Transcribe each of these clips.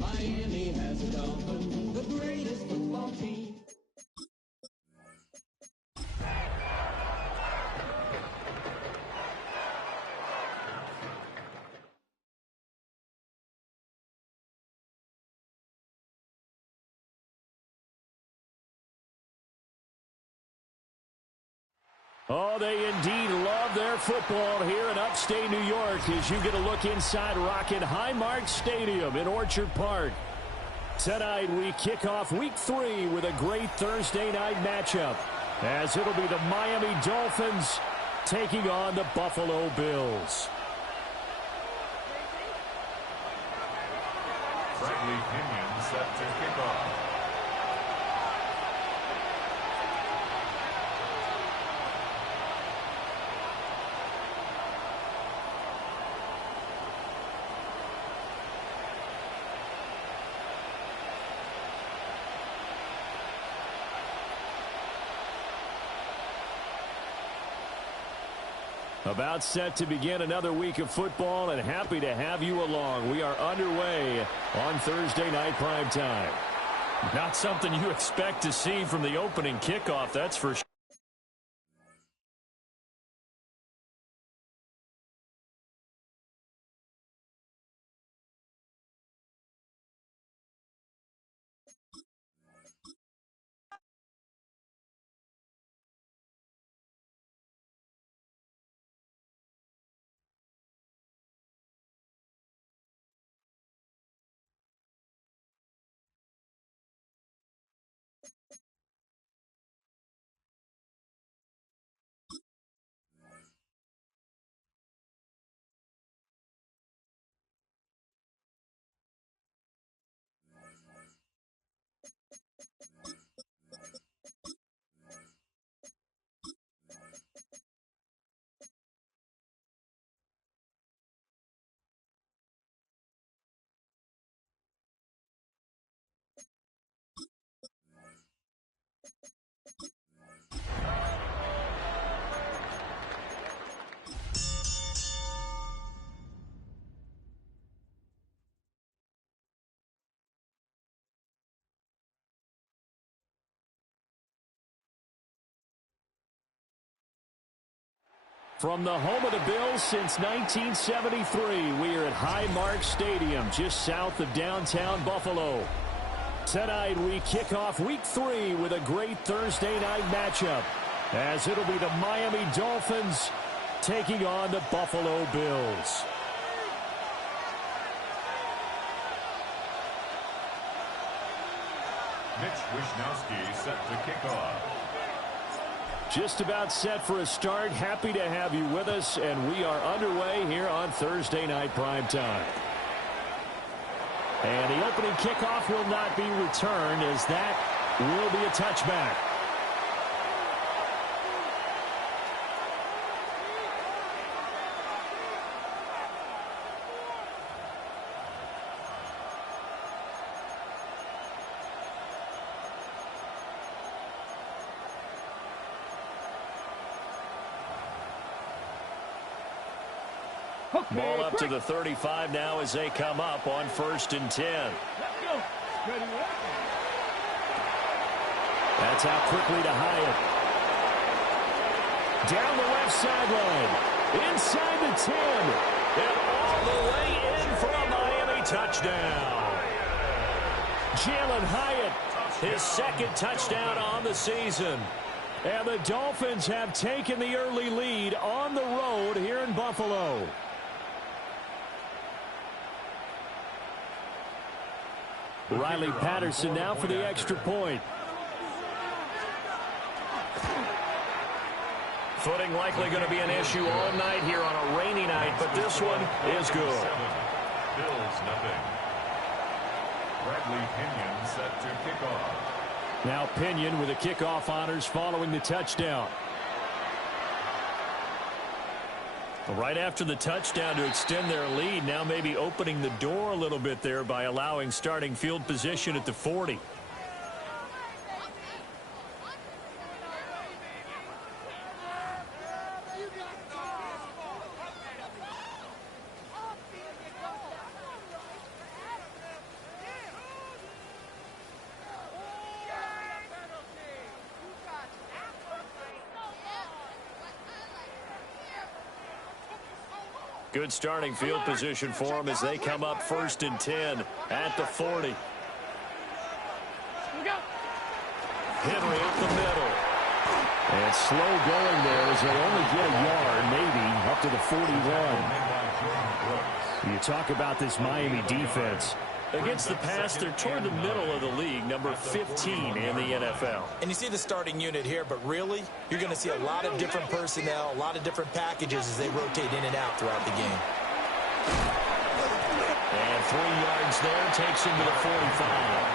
Miami has the Dolphins, the greatest football team. Oh, they indeed love their football here in upstate New York as you get a look inside Rocket Highmark Stadium in Orchard Park. Tonight we kick off Week 3 with a great Thursday night matchup as it'll be the Miami Dolphins taking on the Buffalo Bills. Bradley Pinion set to kick off. About set to begin another week of football, and happy to have you along. We are underway on Thursday night primetime. Not something you expect to see from the opening kickoff, that's for sure. From the home of the Bills since 1973, we are at Highmark Stadium, just south of downtown Buffalo. Tonight, we kick off Week 3 with a great Thursday night matchup, as it'll be the Miami Dolphins taking on the Buffalo Bills. Mitch Wishnowsky set to kick off. Just about set for a start. Happy to have you with us, and we are underway here on Thursday night primetime. And the opening kickoff will not be returned, as that will be a touchback. Ball up to the 35 now as they come up on 1st and 10. That's out quickly to Hyatt. Down the left sideline. Inside the 10. And all the way in for a Miami touchdown. Jalen Hyatt, His second touchdown on the season. and the Dolphins have taken the early lead on the road here in Buffalo. Riley Patterson now for the extra point. Footing likely going to be an issue all night here on a rainy night, but this one is good. Bills nothing. Bradley Pinion set to kick off. Now Pinion with the kickoff honors following the touchdown. Right after the touchdown to extend their lead, now maybe opening the door a little bit there by allowing starting field position at the 40. Good starting field position for them as they come up 1st and 10 at the 40. Henry up the middle. And slow going there as they only get a yard, maybe, up to the 41. You talk about this Miami defense. Against the pass, they're toward the middle of the league, number 15 in the NFL. And you see the starting unit here, but really, you're going to see a lot of different personnel, a lot of different packages as they rotate in and out throughout the game. And 3 yards there takes him to the 45.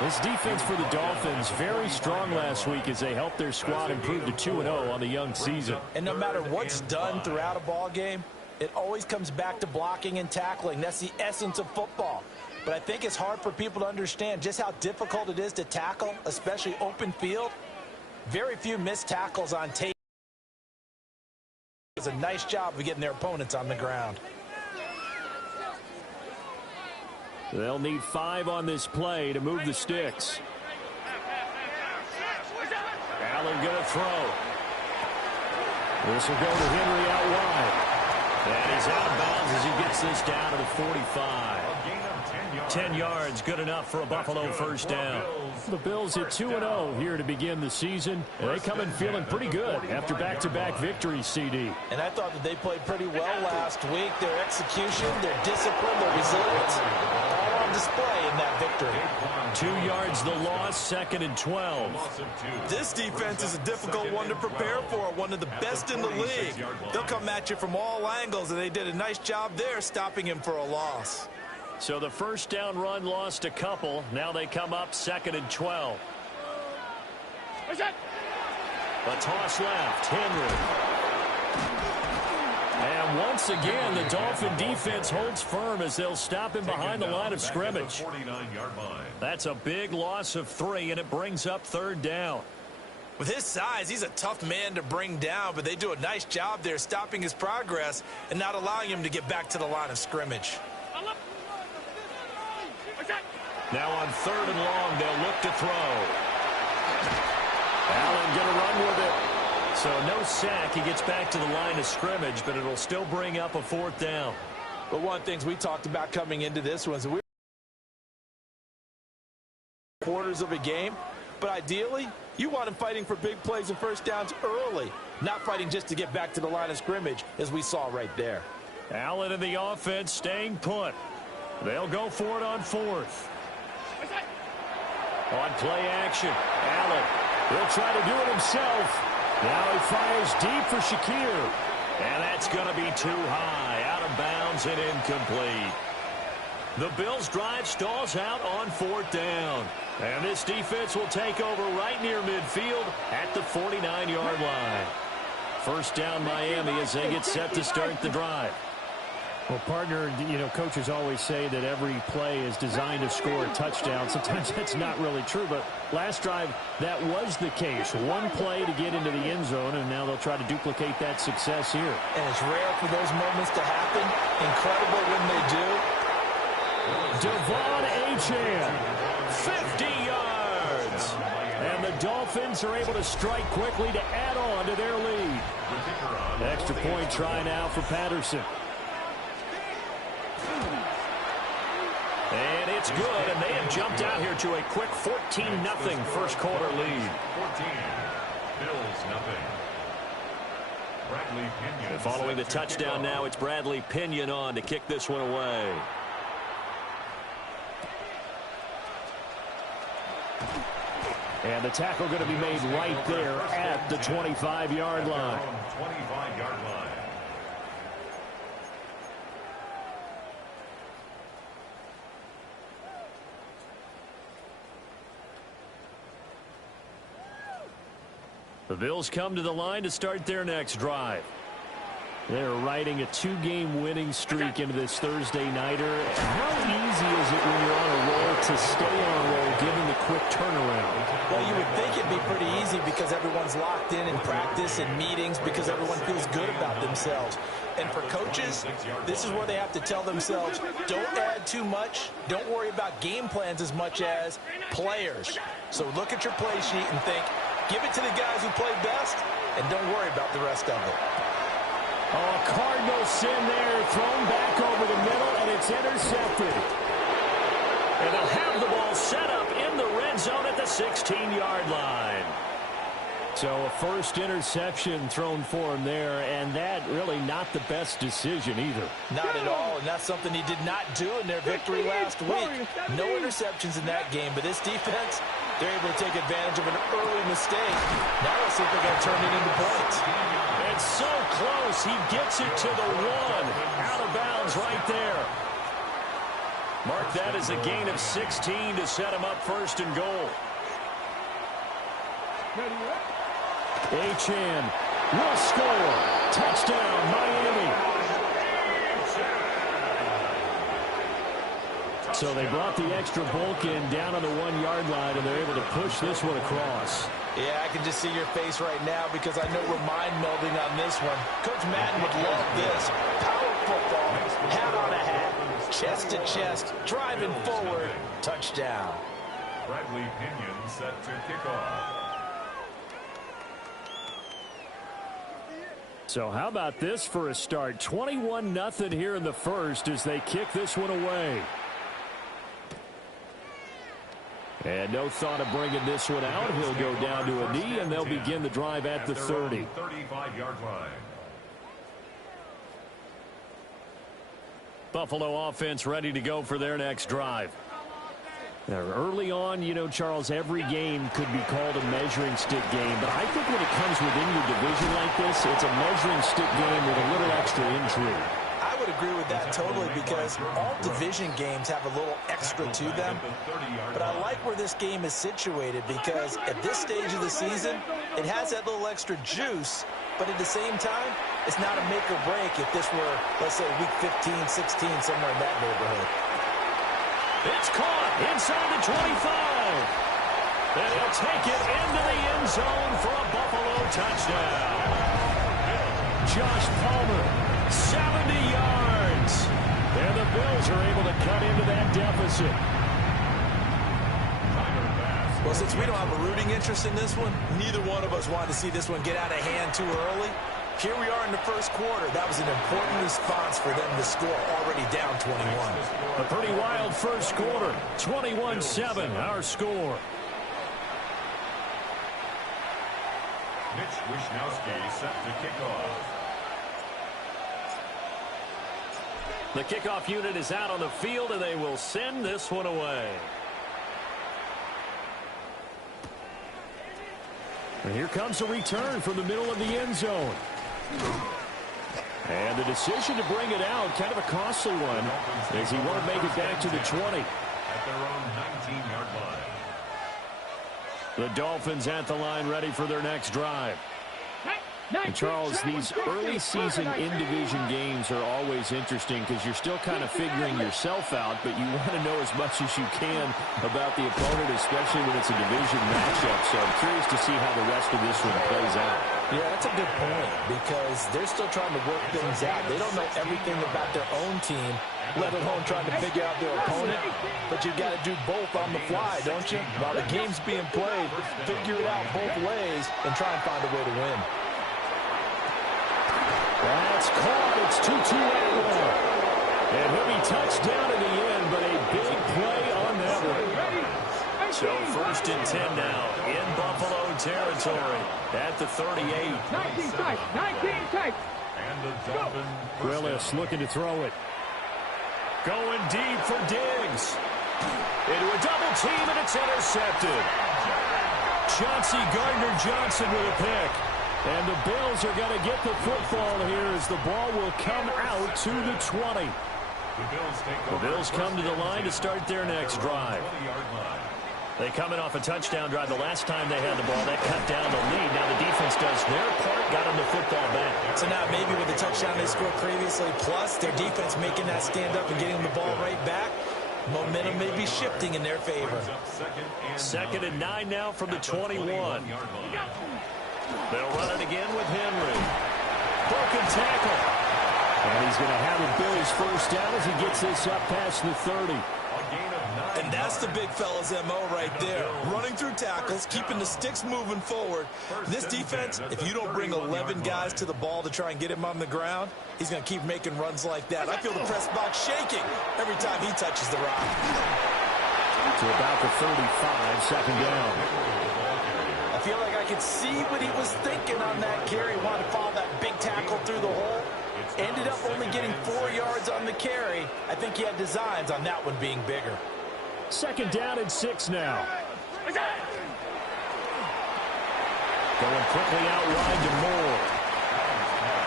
This defense for the Dolphins very strong last week as they helped their squad improve to 2-0 on the young season. And no matter what's done throughout a ball game, it always comes back to blocking and tackling. That's the essence of football. But I think it's hard for people to understand just how difficult it is to tackle, especially open field. Very few missed tackles on tape. It's a nice job of getting their opponents on the ground. They'll need 5 on this play to move the sticks. Allen going to throw. This will go to Henry out wide. And he's out of bounds as he gets this down to the 45. 10 yards, good enough for a Buffalo first down. The Bills at 2-0 here to begin the season. And they come in feeling pretty good after back-to-back victories, CD. And I thought that they played pretty well last week. Their execution, their discipline, their resilience, all on display in that victory. 2 yards the loss, 2nd and 12. This defense is a difficult one to prepare for, one of the best in the league. They'll come at you from all angles, and they did a nice job there stopping him for a loss. So the first down run lost a couple. Now they come up 2nd and 12. A toss left. Henry. And once again, the Dolphin defense holds firm as they'll stop him behind the line of scrimmage. That's a big loss of 3, and it brings up 3rd down. With his size, he's a tough man to bring down, but they do a nice job there stopping his progress and not allowing him to get back to the line of scrimmage. Now on 3rd and long, they'll look to throw. Allen going to run with it. So no sack. He gets back to the line of scrimmage, but it'll still bring up a 4th down. But one of the things we talked about coming into this was we quarters of a game, but ideally, you want him fighting for big plays and first downs early, not fighting just to get back to the line of scrimmage, as we saw right there. Allen and the offense staying put. They'll go for it on 4th. On play action, Allen. He'll try to do it himself. Now he fires deep for Shakir. And that's going to be too high. Out of bounds and incomplete. The Bills' drive stalls out on 4th down. And this defense will take over right near midfield at the 49-yard line. First down Miami as they get set to start the drive. Well, partner, coaches always say that every play is designed to score a touchdown. Sometimes that's not really true, but last drive, that was the case. One play to get into the end zone, and now they'll try to duplicate that success here. And it's rare for those moments to happen. Incredible when they do. Devon Achane, 50 yards. And the Dolphins are able to strike quickly to add on to their lead. Extra point try now for Patterson. And it's good, and they have jumped out here to a quick 14-0 first quarter lead. 14, Bills nothing. Bradley Pinion. And following the touchdown now, it's Bradley Pinion on to kick this one away. And the tackle going to be made right there at the 25-yard line. 25-yard line. The Bills come to the line to start their next drive. They're riding a 2-game winning streak into this Thursday nighter. How easy is it when you're on a roll to stay on a roll given the quick turnaround? Well, you would think it'd be pretty easy because everyone's locked in practice and meetings because everyone feels good about themselves. And for coaches, this is where they have to tell themselves, don't add too much. Don't worry about game plans as much as players. So look at your play sheet and think, give it to the guys who play best, and don't worry about the rest of it. Oh, a Cardinal sin there, thrown back over the middle, and it's intercepted. And they'll have the ball set up in the red zone at the 16-yard line. So a first interception thrown for him there, and that really not the best decision either. Not at all, and that's something he did not do in their victory last week. No interceptions in that game, but this defense, they're able to take advantage of an early mistake. Now let's see if they're going to turn it into points. It's so close. He gets it to the 1. Out of bounds right there. Mark that as a gain of 16 to set him up first and goal. Achane will score. Touchdown, Miami. So they brought the extra bulk in down on the 1-yard line, and they're able to push this one across. Yeah, I can just see your face right now because I know we're mind melding on this one. Coach Madden would love this. Power football, hat on a hat, chest to chest, driving forward, touchdown. Bradley Pinion set to kick off. So how about this for a start? 21-0 here in the first as they kick this one away. And no thought of bringing this one out. He'll go down to a knee, and they'll begin the drive at the 30. 35-yard line. Buffalo offense ready to go for their next drive. Now, early on, you know, Charles, every game could be called a measuring stick game. But I think when it comes within your division like this, it's a measuring stick game with a little extra intrigue. I would agree with that totally because all division games have a little extra to them. But I like where this game is situated because at this stage of the season, it has that little extra juice. But at the same time, it's not a make or break if this were, let's say, week 15, 16, somewhere in that neighborhood. It's caught inside the 25. And he'll take it into the end zone for a Buffalo touchdown. Josh Palmer, 70 yards. And the Bills are able to cut into that deficit. Well, since we don't have a rooting interest in this one, neither one of us wanted to see this one get out of hand too early. Here we are in the first quarter. That was an important response for them to score, already down 21. A pretty wild first quarter. 21-7, our score. Mitch Wishnowsky set to kick off. The kickoff unit is out on the field, and they will send this one away. And here comes a return from the middle of the end zone. And the decision to bring it out, kind of a costly one, as he won't make it back to the 20. At their own 19-yard line. The Dolphins at the line ready for their next drive. And Charles, these early season in-division games are always interesting because you're still kind of figuring yourself out, but you want to know as much as you can about the opponent, especially when it's a division matchup. So I'm curious to see how the rest of this one plays out. Yeah, that's a good point because they're still trying to work things out. They don't know everything about their own team, let alone trying to figure out their opponent. But you've got to do both on the fly, don't you? While the game's being played, figure it out both ways and try and find a way to win. That's caught. It's 2-2 Atwell. And he'll be touched down in the end, but a big play on that one. So first and 10 now in Buffalo territory at the 38. 19 type. And the Dolphins. Willis looking to throw it. Going deep for Diggs. Into a double team, and it's intercepted. Chauncey Gardner-Johnson with a pick. And the Bills are going to get the football here as the ball will come out to the 20. The Bills come to the line to start their next drive. They come in off a touchdown drive. The last time they had the ball, that cut down the lead. Now the defense does their part, got them the football back. So now maybe with the touchdown they scored previously, plus their defense making that stand up and getting the ball right back, momentum may be shifting in their favor. Second and 9 now from the 21. They'll run it again with Henry. Broken tackle. And he's going to have a Bills first down as he gets this up past the 30. A gain of 9 And that's the big fella's MO right there. Running through tackles, keeping the sticks moving forward. This defense, if you don't bring 11 guys to the ball to try and get him on the ground, he's going to keep making runs like that. I feel the press box shaking every time he touches the rock. To about the 35, second down. I feel like I could see what he was thinking on that carry. Wanted to follow that big tackle through the hole. Ended up only getting 4 yards on the carry. I think he had designs on that one being bigger. Second down and 6 now. Going quickly out wide to Moore.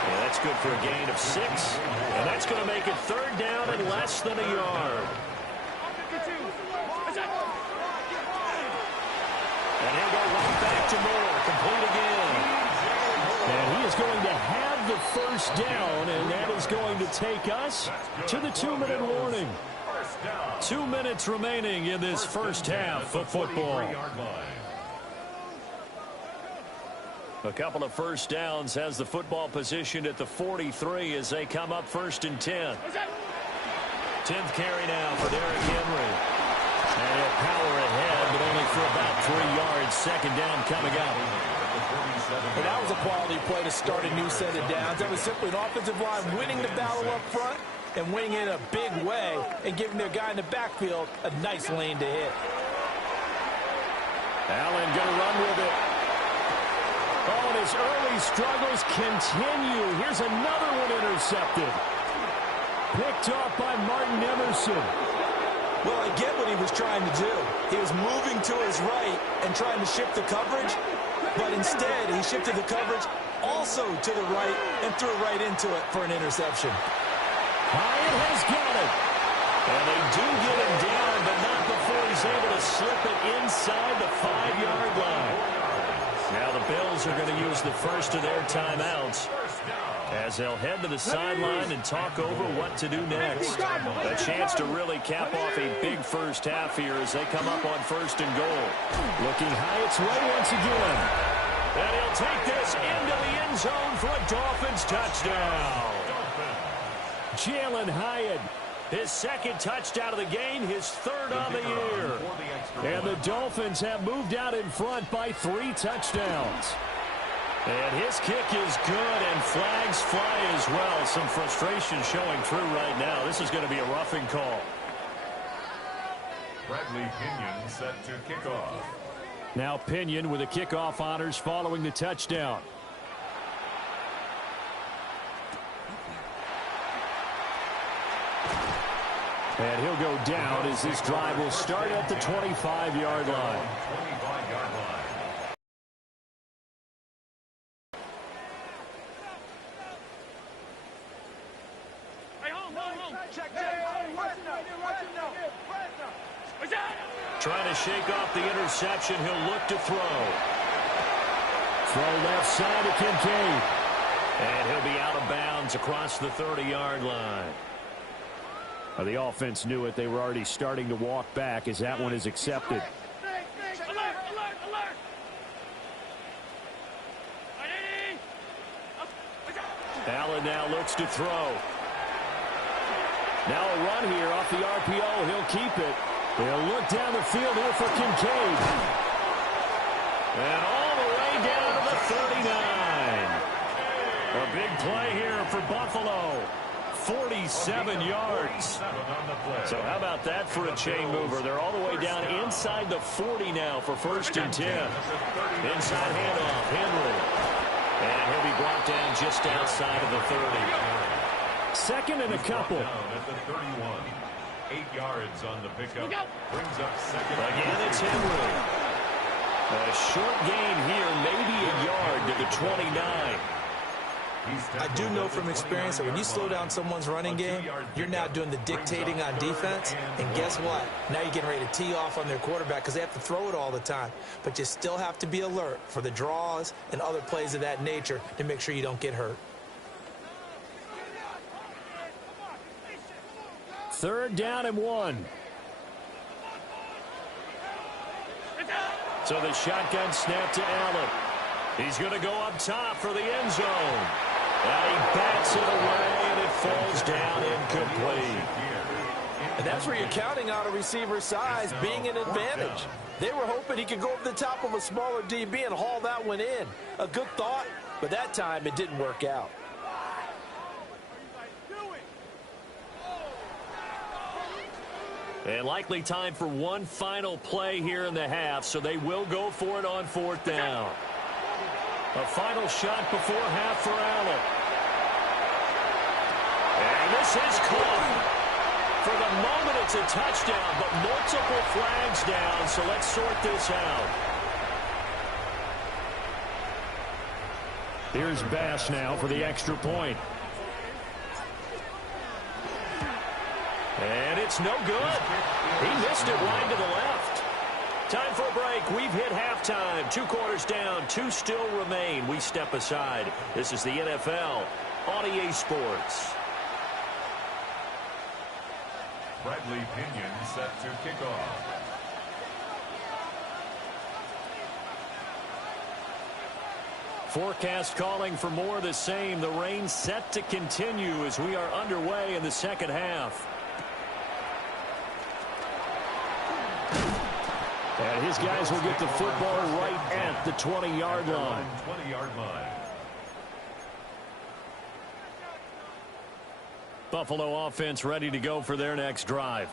Yeah, that's good for a gain of 6. And that's going to make it third down and less than a yard. And he'll go right back to Moore. Complete again. And he is going to have the first down, and that is going to take us to the 2-minute warning. 2 minutes remaining in this first half of football. A couple of first downs has the football positioned at the 43 as they come up first and 10. 10th carry now for Derrick Henry. And he'll power ahead, but only for about 3 yards. Second down coming up. And that was a quality play to start a new set of downs. That was simply an offensive line winning the battle up front and winning it in a big way and giving their guy in the backfield a nice lane to hit. Allen going to run with it. Oh, and his early struggles continue. Here's another one intercepted. Picked off by Martin Emerson. Well, I get what he was trying to do. He was moving to his right and trying to shift the coverage, but instead he shifted the coverage also to the right and threw right into it for an interception. Hyatt has got it. And they do get him down, but not before he's able to slip it inside the 5-yard line. Now the Bills are going to use the first of their timeouts as they'll head to the sideline and talk over what to do next. A chance to really cap off a big first half here as they come up on first and goal. Looking Hyatt's way once again. And he'll take this into the end zone for a Dolphins touchdown. Jalen Hyatt, his second touchdown of the game, his third on the year. And the Dolphins have moved out in front by 3 touchdowns. And his kick is good, and flags fly as well. Some frustration showing through right now. This is going to be a roughing call. Bradley Pinion set to kick off. Now Pinion with the kickoff honors following the touchdown. And he'll go down as this drive will start at the 25-yard line. 25-yard line. Trying to shake off the interception. He'll look to throw. Throw left side to Kincaid. And he'll be out of bounds across the 30-yard line. The offense knew it. They were already starting to walk back as that one is accepted. Allen now looks to throw. Now a run here off the RPO. He'll keep it. He'll look down the field here for Kincaid. And all the way down to the 39. A big play here for Buffalo. 47 yards. So how about that for a chain mover? They're all the way down inside the 40 now for first and 10. Inside handoff, Henry. And he'll be brought down just outside of the 30. Second and a couple. At the 31. 8 yards on the pickup. Brings up second. Again, it's Henry. A short gain here, maybe a yard to the 29. I do know from experience that when you slow down someone's running game, you're now doing the dictating on defense. And guess what? Now you're getting ready to tee off on their quarterback because they have to throw it all the time. But you still have to be alert for the draws and other plays of that nature to make sure you don't get hurt. Third down and 1. So the shotgun snap to Allen. He's going to go up top for the end zone. And he bats it away, and it falls down incomplete. And that's where you're counting on a receiver's size being an advantage. They were hoping he could go over the top of a smaller DB and haul that one in. A good thought, but that time it didn't work out. And likely time for one final play here in the half, so they will go for it on 4th down. A final shot before half for Allen. And this is caught. For the moment, it's a touchdown, but multiple flags down, so let's sort this out. Here's Bass now for the extra point. And it's no good. He missed it wide to the left. Time for a break. We've hit halftime. 2 quarters down. 2 still remain. We step aside. This is the NFL on EA Sports. Bradley Pinion set to kick off. Forecast calling for more of the same. The rain set to continue as we are underway in the second half. And his guys will get the football right at the 20-yard line. 20-yard line. Buffalo offense ready to go for their next drive.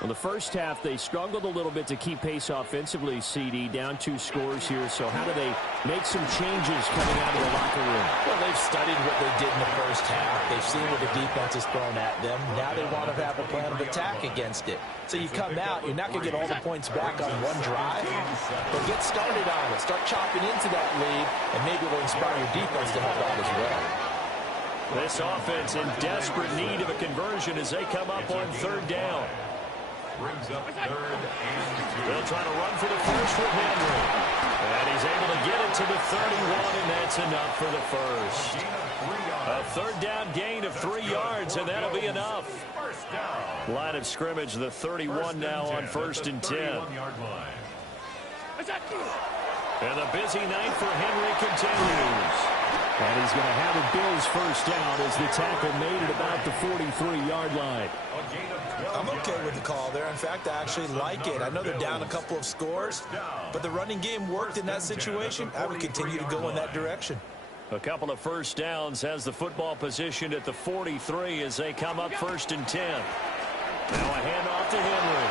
Well, the first half, they struggled a little bit to keep pace offensively, CD. Down 2 scores here, so how do they make some changes coming out of the locker room? Well, they've studied what they did in the first half. They've seen what the defense has thrown at them. Now they want to have a plan of attack against it. So you come out, you're not going to get all the points back on one drive, but get started on it. Start chopping into that lead, and maybe it'll inspire your defense to help out as well. This offense in desperate need of a conversion as they come up on 3rd down. Brings up 3rd and 2. They'll try to run for the first with Henry. And he's able to get it to the 31, and that's enough for the first. A 3rd down gain of 3 yards, and that'll be enough. Line of scrimmage, the 31 now on 1st and 10. And the busy night for Henry continues. And he's going to have a Bills first down as the tackle made at about the 43-yard line. I'm okay with the call there. In fact, I actually like it. I know they're down a couple of scores, but the running game worked in that situation. I would continue to go in that direction. A couple of first downs has the football positioned at the 43 as they come up 1st and 10. Now a handoff to Henry.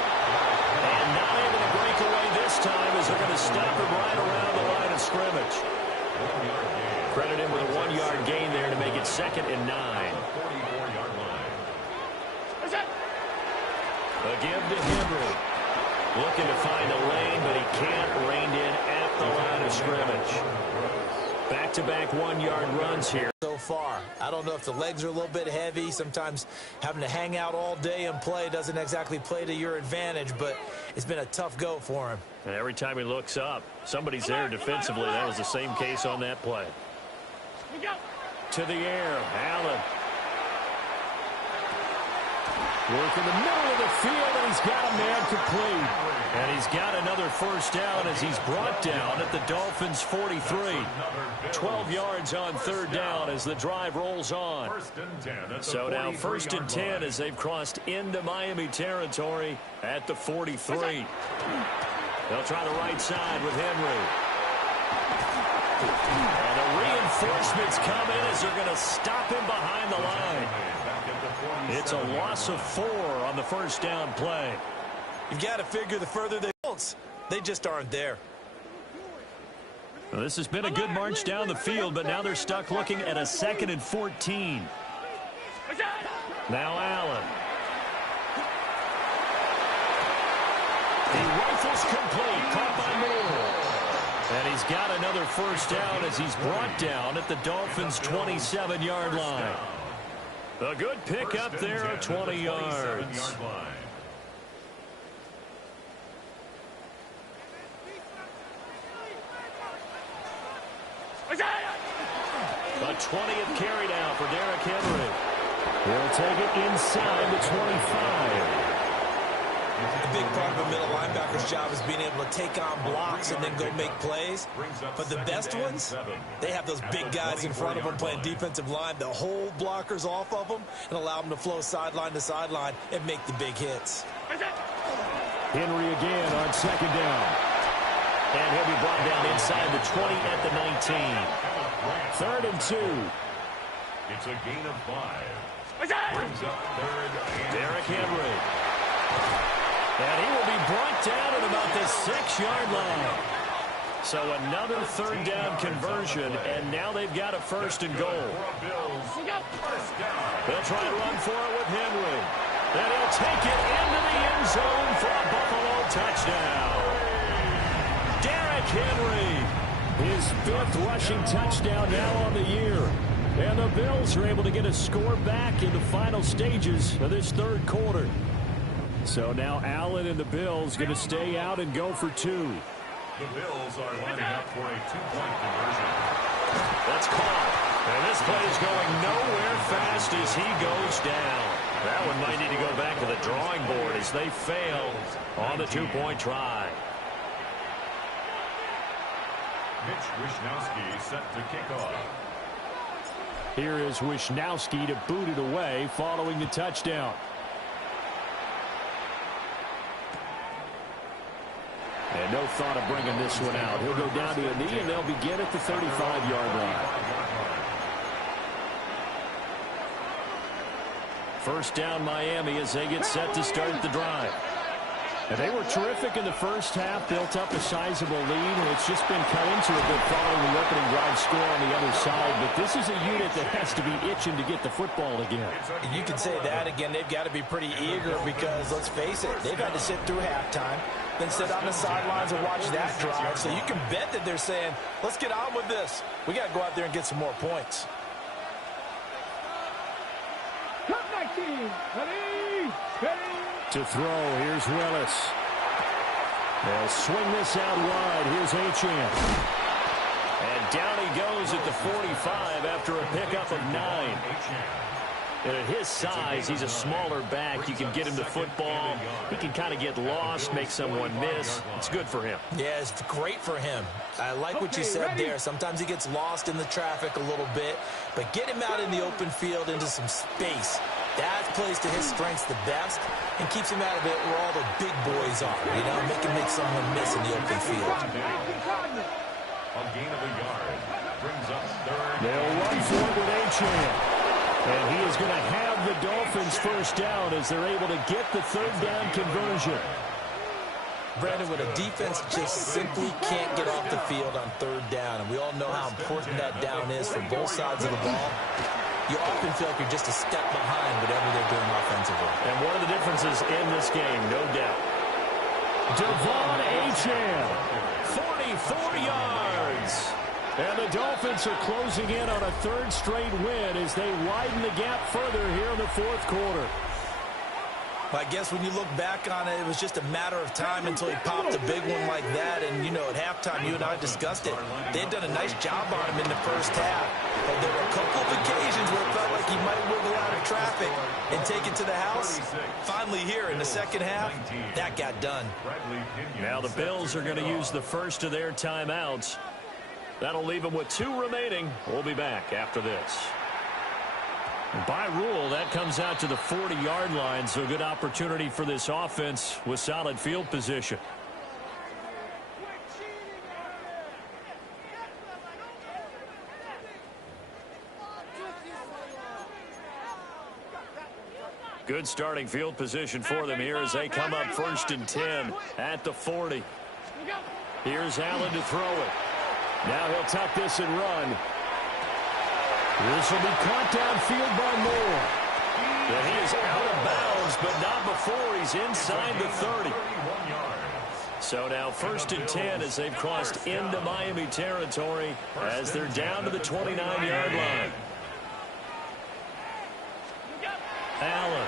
And not able to break away this time as they're going to stop him right around the line of scrimmage. Credit him with a 1-yard gain there to make it 2nd and 9. A give to Henry. Looking to find a lane, but he can't. Reined in at the line of scrimmage. Back-to-back 1-yard runs here. So far, I don't know if the legs are a little bit heavy. Sometimes having to hang out all day and play doesn't exactly play to your advantage, but it's been a tough go for him. And every time he looks up, somebody's there defensively. That was the same case on that play. To the air, Allen. Work in the middle of the field, and he's got a man complete. And he's got another first down as he's brought down at the Dolphins' 43. 12 yards on 3rd down as the drive rolls on. So now 1st and 10 as they've crossed into Miami territory at the 43. They'll try the right side with Henry. And the reinforcements come in as they're going to stop him behind the line. It's a loss of 4 on the first down play. You've got to figure the further they just aren't there. Well, this has been a good march down the field, but now they're stuck looking at a 2nd and 14. Now Allen. He rifles complete, caught by Moore. And he's got another first down as he's brought down at the Dolphins' 27-yard line. A good pick up there of 20 yards. The 20th carry down for Derrick Henry. He'll take it inside the 25. A big part of a middle linebacker's job is being able to take on blocks and then go make plays. But the best ones, they have those big guys in front of them playing defensive line that hold blockers off of them and allow them to flow sideline to sideline and make the big hits. Henry again on second down. And he'll be brought down inside the 20 at the 19. 3rd and 2. It's a gain of 5. Brings up 3rd. Derrick Henry. And he will be brought down at about the 6-yard line. So another 3rd down conversion, and now they've got a 1st and goal. They'll try to run for it with Henry. And he'll take it into the end zone for a Buffalo touchdown. Derrick Henry, his 5th rushing touchdown now on the year. And the Bills are able to get a score back in the final stages of this 3rd quarter. So now Allen and the Bills going to stay out and go for 2. The Bills are lining up for a 2-point conversion. That's caught. And this play is going nowhere fast as he goes down. That one might need to go back to the drawing board as they fail on the 2-point try. Mitch Wishnowsky set to kick off. Here is Wishnowsky to boot it away following the touchdown. And no thought of bringing this one out. He'll go down to a knee, and they'll begin at the 35-yard line. 1st down Miami as they get set to start the drive. And they were terrific in the first half, built up a sizable lead, and it's just been cut into a bit following the opening drive score on the other side. But this is a unit that has to be itching to get the football again. You could say that again. They've got to be pretty eager because, let's face it, they've had to sit through halftime, then sit on the sidelines and watch that drive. So you can bet that they're saying, let's get on with this. We got to go out there and get some more points. To throw, here's Willis. They'll swing this out wide. Here's Achane. And down he goes at the 45 after a pickup of 9. And at his size, he's a smaller back. You can get him the football. He can kind of get lost, make someone miss. It's good for him. Yeah, it's great for him. I like what you said there. Sometimes he gets lost in the traffic a little bit, but get him out in the open field into some space. That plays to his strengths the best and keeps him out of it where all the big boys are. You know, make someone miss in the open field. A gain of a yard. Brings up 3rd. They'll run for it with Achane. And he is going to have the Dolphins 1st down as they're able to get the 3rd down conversion. Brandon, when a defense just simply can't get off the field on 3rd down, and we all know how important that down is for both sides of the ball, you often feel like you're just a step behind whatever they're doing offensively. And one of the differences in this game, no doubt. Devon Achane, 44 yards. And the Dolphins are closing in on a 3rd straight win as they widen the gap further here in the 4th quarter. I guess when you look back on it, it was just a matter of time until he popped a big one like that. And, you know, at halftime, you and I discussed it. They had done a nice job on him in the first half. But there were a couple of occasions where it felt like he might wiggle out of traffic and take it to the house. Finally here in the second half, that got done. Now the Bills are going to use the first of their timeouts. That'll leave them with 2 remaining. We'll be back after this. By rule, that comes out to the 40-yard line, so a good opportunity for this offense with solid field position. Good starting field position for them here as they come up 1st and 10 at the 40. Here's Allen to throw it. Now he'll tuck this and run. This will be caught downfield by Moore. And he is out of bounds, but not before he's inside the 30. So now 1st and 10 as they've crossed into Miami territory as they're down to the 29-yard line. Allen.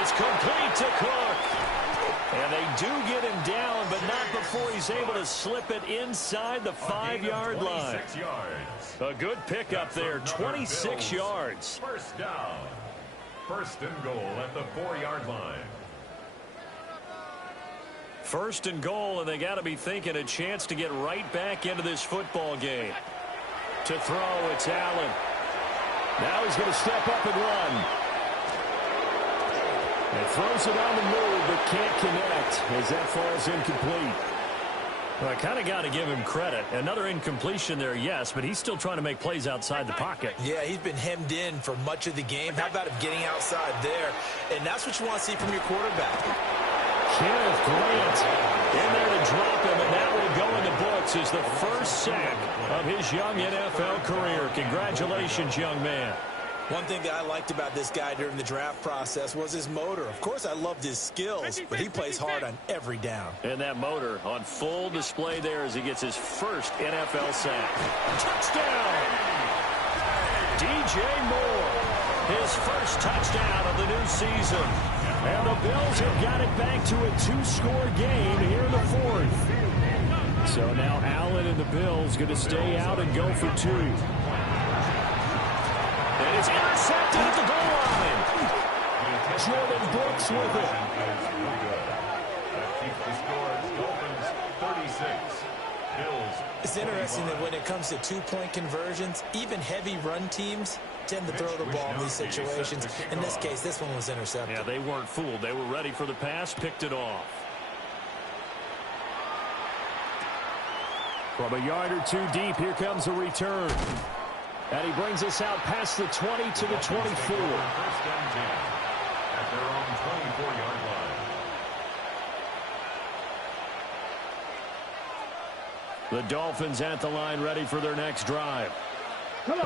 It's complete to Cook. And they do get him down, but not before he's able to slip it inside the 5-yard line. A good pickup there, 26 yards. 1st down. First and goal at the 4-yard line. First and goal, and they got to be thinking a chance to get right back into this football game. To throw, it's Allen. Now he's going to step up and run. And throws it on the move, but can't connect as that falls incomplete. Well, I kind of got to give him credit. Another incompletion there, yes, but he's still trying to make plays outside the pocket. Yeah, he's been hemmed in for much of the game. How about him getting outside there? And that's what you want to see from your quarterback. Kenneth Grant In there to drop him, and that will go in the books as the first sack of his young NFL career. Congratulations, young man. One thing that I liked about this guy during the draft process was his motor. Of course, I loved his skills, but he plays hard on every down. And that motor on full display there as he gets his first NFL sack. Touchdown! DJ Moore, his first touchdown of the new season. And the Bills have got it back to a 2-score game here in the fourth. So now Allen and the Bills going to stay out and go for 2. And it's intercepted at the goal line. Jordan Brooks with it. That keeps the score. Dolphins 36. Bills. It's interesting that when it comes to two-point conversions, even heavy run teams tend to throw the ball in these situations. In this case, this one was intercepted. Yeah, they weren't fooled. They were ready for the pass, picked it off. From a yard or 2 deep, here comes a return. And he brings us out past the 20 to the 24. First and 10 at their own 24-yard line. The Dolphins at the line ready for their next drive.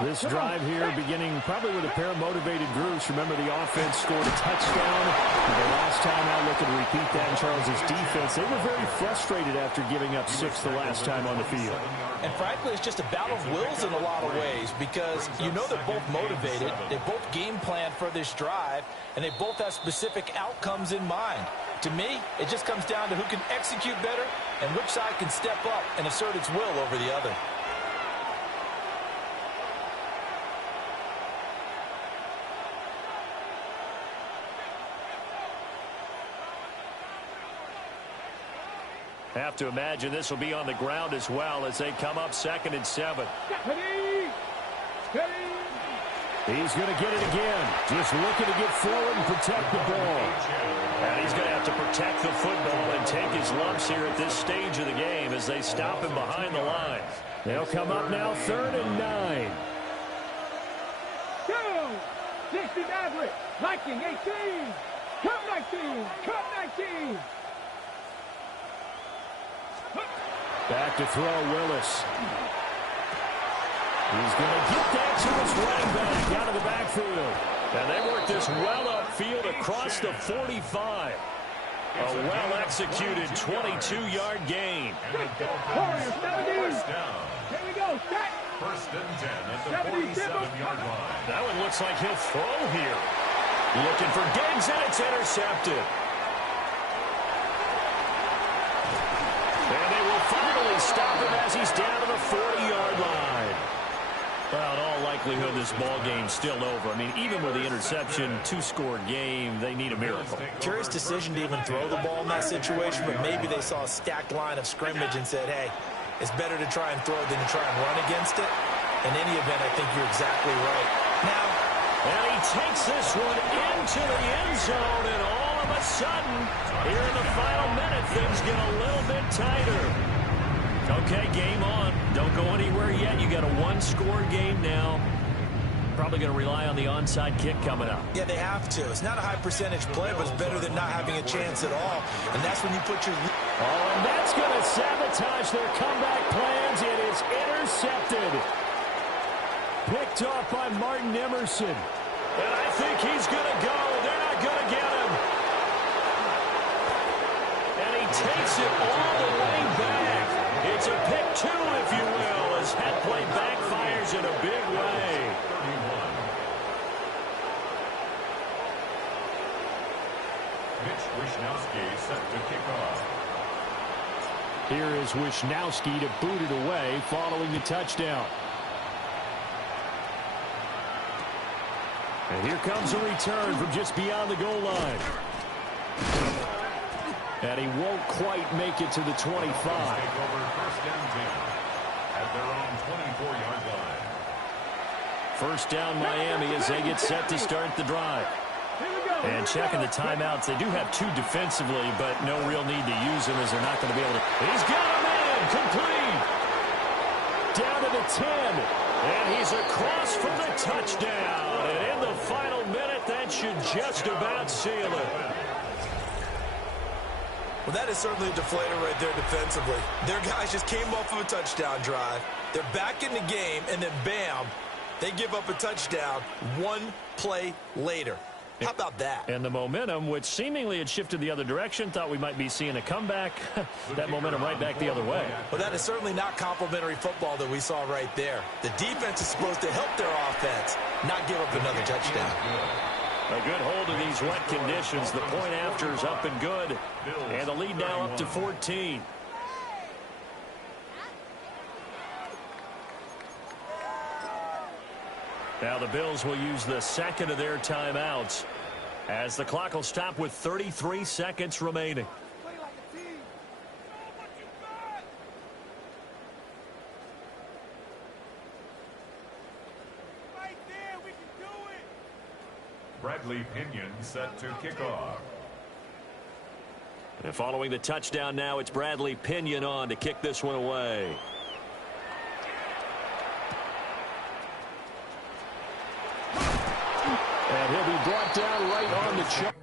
This drive here beginning probably with a pair of motivated groups. Remember, the offense scored a touchdown. The last time out, looking to repeat that in Charles's defense. They were very frustrated after giving up 6 the last time on the field. And frankly, it's just a battle of wills in a lot of ways because you know they're both motivated. They both game plan for this drive, and they both have specific outcomes in mind. To me, it just comes down to who can execute better and which side can step up and assert its will over the other. Have to imagine this will be on the ground as well as they come up 2nd and 7. He's going to get it again. Just looking to get forward and protect the ball. And he's going to have to protect the football and take his lumps here at this stage of the game as they stop him behind the line. They'll come up now 3rd and 9. 60 Maverick, Viking 18, Cup 19, Cup 19. Back to throw, Willis. He's going to get that to his running back out of the backfield. And they work this well upfield across the 45. A well-executed 22-yard gain. Warriors 70. First down. Here we go, set. First and 10 at the 47-yard line. That one looks like he'll throw here. Looking for Diggs, and it's intercepted. And they will finally stop him as he's down to the 40-yard line. Well, in all likelihood, this ball game's still over. I mean, even with the interception, 2-score game, they need a miracle. Curious decision to even throw the ball in that situation, but maybe they saw a stacked line of scrimmage and said, hey, it's better to try and throw than to try and run against it. In any event, I think you're exactly right. Now, and he takes this one into the end zone, and all of a sudden, here in the final minute, things get a little bit tighter. Okay, game on. Don't go anywhere yet. You got a 1-score game now. Probably going to rely on the onside kick coming up. Yeah, they have to. It's not a high-percentage play, but it's better than not having a chance at all. And that's when you put your... Oh, and that's going to sabotage their comeback plans. It is intercepted. Picked off by Martin Emerson. And I think he's going to go. They're not going to get him. And he takes it all the way back. It's a pick 2, if you will, as that play backfires in a big way. 31. Mitch Wishnowsky set to kick off. Here is Wishnowsky to boot it away following the touchdown. And here comes a return from just beyond the goal line. And he won't quite make it to the 25. Take over first down 10 at their own 24-yard line. First down Miami as they get set to start the drive. And checking the timeouts, they do have two defensively, but no real need to use them as they're not going to be able to. He's got him in, complete. Down to the 10, and he's across for the touchdown. And in the final minute, that should just about seal it. Well, that is certainly a deflator right there defensively. Their guys just came off of a touchdown drive. They're back in the game, and then bam, they give up a touchdown one play later. How about that? And the momentum, which seemingly had shifted the other direction, thought we might be seeing a comeback. That momentum right back the other way. Well, that is certainly not complimentary football that we saw right there. The defense is supposed to help their offense, not give up another touchdown. A good hold of these wet conditions. The point after is up and good. And the lead now up to 14. Now the Bills will use the second of their timeouts as the clock will stop with 33 seconds remaining. Bradley Pinion set to kick off. And following the touchdown now, it's Bradley Pinion on to kick this one away. And he'll be brought down right on the check.